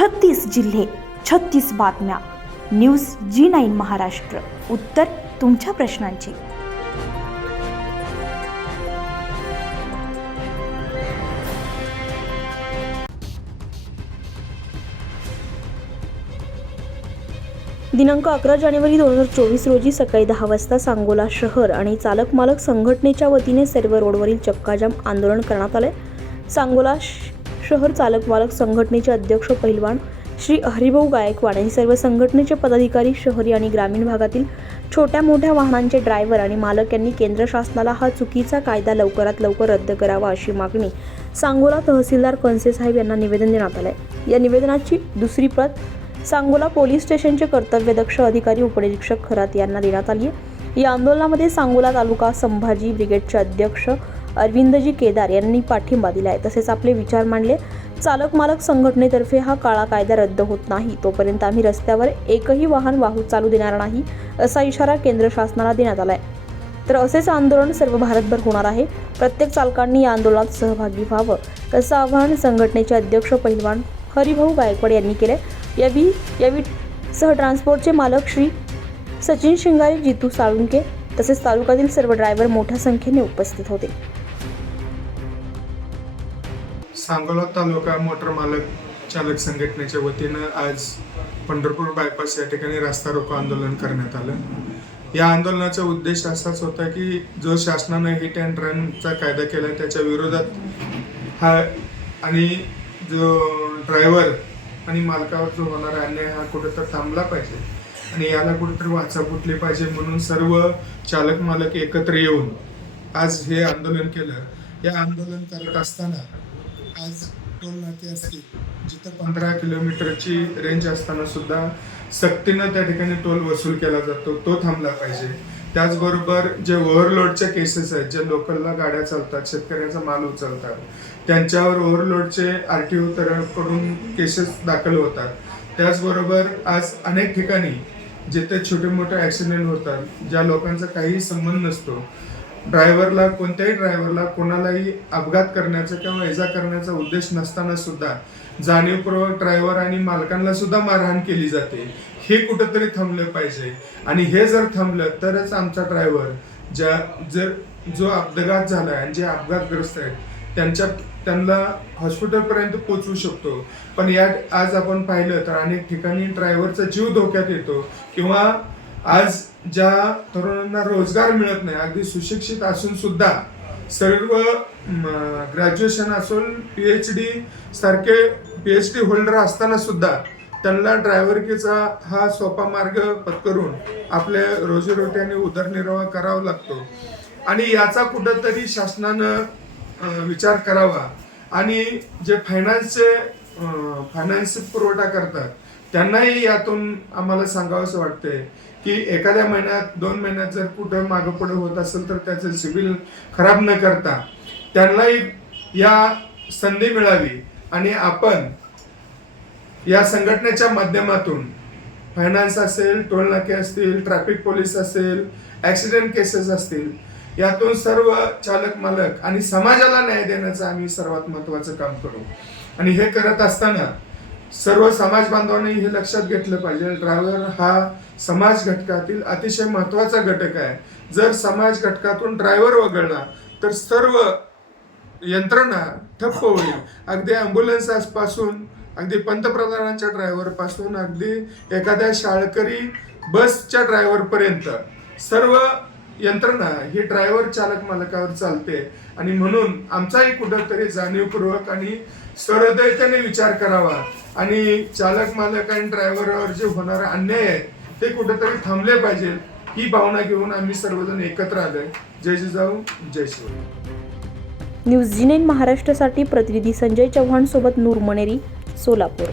छत्तीस जिल्हे छत्तीस बातम्या. News G nine Maharashtra. उत्तर तुमच्या प्रश्नांची. दिनांक अकरा जानेवारी दोन हजार चोवीस रोजी सकाळी दहा वाजता सांगोला शहर आणि चालक मालक संघटनेच्या वतीने सर्व रोडवरील चक्काजाम आंदोलन करण्यात आले सांगोला शहर चालक मालक संघटनेचे अध्यक्ष पहिलवान श्री हरिभाऊ गायकवाड आणि सर्व संघटनेचे पदाधिकारी शहरी आणि ग्रामीण भागातील छोट्या मोठ्या वाहनांचे ड्रायव्हर आणि मालक यांनी केंद्र शासनाला हा चुकीचा कायदा लवकरात लवकर रद्द करावा अशी मागणी सांगोला तहसीलदार कंसे साहेब यांना निवेदन देण्यात आलं आहे या निवेदनाची दुसरी प्रत सांगोला पोलीस स्टेशनचे कर्तव्यदक्ष अधिकारी उपनिरीक्षक खरात यांना देण्यात आली आहे या आंदोलनामध्ये सांगोला तालुका संभाजी ब्रिगेडचे अध्यक्ष अरविंदजी केदार यांनी पाठिंबा दिला आहे तसेच आपले विचार मांडले चालक मालक संघटनेतर्फे हा काळा कायदा रद्द होत नाही. तोपर्यंत आम्ही रस्त्यावर एकही वाहन वाहू चालू देणार नाही असा इशारा केंद्र शासनाला देण्यात आला आहे तर असेच आंदोलन सर्व भारतभर होणार आहे. प्रत्येक चालकांनी या आंदोलनात सहभागी व्हावं असं आवाहन संघटनेचे अध्यक्ष पहिलवान हरिभाऊ गायकवाड यांनी केले यावी यावी सह ट्रान्सपोर्टचे मालक श्री सचिन शिंगारे जितू साळुंके तसेच तालुक्यातील सर्व ड्रायव्हर मोठ्या संख्येने उपस्थित होते. सांगोला तालुका मोटर मालक चालक संघटनेच्या वतीनं आज पंढरपूर बायपास या ठिकाणी रास्ता रोको आंदोलन करण्यात आलं. या आंदोलनाचा उद्देश असाच होता की जो शासनानं हिट अँड रनचा कायदा केला त्याच्या विरोधात हा आणि जो ड्रायव्हर आणि मालकावर जो होणारा अन्याय हा कुठेतर थांबला पाहिजे आणि याला कुठेतरी वाचा फुटली पाहिजे म्हणून सर्व चालक मालक एकत्र येऊन आज हे आंदोलन केलं. या आंदोलन करत असताना आज टोल नाके असतील जिथं पंधरा किलोमीटरची रेंज असताना सुद्धा सक्तीनं त्या ठिकाणी टोल वसूल केला जातो तो थांबला पाहिजे. त्याचबरोबर जे ओव्हरलोडच्या केसेस आहेत जे लोकलला गाड्या चालतात शेतकऱ्याचा माल उचलतात त्यांच्यावर ओव्हरलोडचे आर टी ओ कडून केसेस दाखल होतात. त्याचबरोबर आज अनेक ठिकाणी जिथे छोटे मोठे ॲक्सिडेंट होतात ज्या लोकांचा काही संबंध नसतो ड्रायव्हरला कोणत्याही ड्रायव्हरला कोणालाही अपघात करण्याचा किंवा इजा करण्याचा उद्देश नसताना सुद्धा जाणीवपूर्वक ड्रायव्हर आणि मालकांना सुद्धा मारहाण केली जाते. हे कुठंतरी थांबलं पाहिजे. आणि हे जर थांबलं तरच आमचा ड्रायव्हर ज्या जर जो अपघात झाला आणि जे अपघातग्रस्त आहेत त्यांच्या त्यांना हॉस्पिटलपर्यंत पोहोचवू शकतो. पण यात आज आपण पाहिलं तर अनेक ठिकाणी ड्रायव्हरचा जीव धोक्यात येतो किंवा आज ज्या तरुणांना रोजगार मिळत नाही अगदी सुशिक्षित असून सुद्धा सर्व ग्रॅज्युएशन असून पी एच डी सारखे पी एच डी होल्डर असताना सुद्धा त्यांना ड्रायव्हरकीचा हा सोपा मार्ग पत्करून आपल्या रोजीरोट्याने उदरनिर्वाह करावा लागतो. आणि याचा कुठंतरी शासनानं विचार करावा. आणि जे फायनान्सचे फायनान्स पुरवठा करतात त्यांनाही यातून आम्हाला सांगावंसं वाटतंय की एखाद्या महिन्यात दोन महिन्यात जर कुठं मागं पुढं होत असेल तर त्याचं सिबिल खराब न करता त्यांनाही या संधी मिळावी आणि आपण या संघटनेच्या माध्यमातून फायनान्स असेल टोल नाके असतील ट्रॅफिक पोलीस असेल ॲक्सिडेंट केसेस असतील यातून सर्व चालक मालक आणि समाजाला न्याय देण्याचं आम्ही सर्वात महत्त्वाचं काम करू. आणि हे करत असताना सर्व समाज बांधवांनी हे लक्षात घेतलं पाहिजे. ड्रायव्हर हा समाज घटकातील अतिशय महत्त्वाचा घटक आहे. जर समाज घटकातून ड्रायव्हर वगळला तर सर्व यंत्रणा ठप्प होईल. अगदी ॲम्ब्युलन्सपासून अगदी पंतप्रधानांच्या ड्रायव्हरपासून अगदी एखाद्या शाळकरी बसच्या ड्रायव्हर पर्यंत सर्व यंत्रणा ही ड्रायव्हर चालक मालकावर चालते. आणि म्हणून आमचाही कुठंतरी जाणीवपूर्वक आणि सहृदयतेने विचार करावा. आणि चालक मालक आणि ड्रायव्हरवर जे होणारा अन्याय आहे ते कुठंतरी थांबले पाहिजे. ही भावना घेऊन आम्ही सर्वजण एकत्र आलोय. जय जिजाऊ जय शिवराय न्यूज जिनेन महाराष्ट्रासाठी प्रतिनिधी संजय चव्हाण सोबत नूर मनेरी सोलापूर.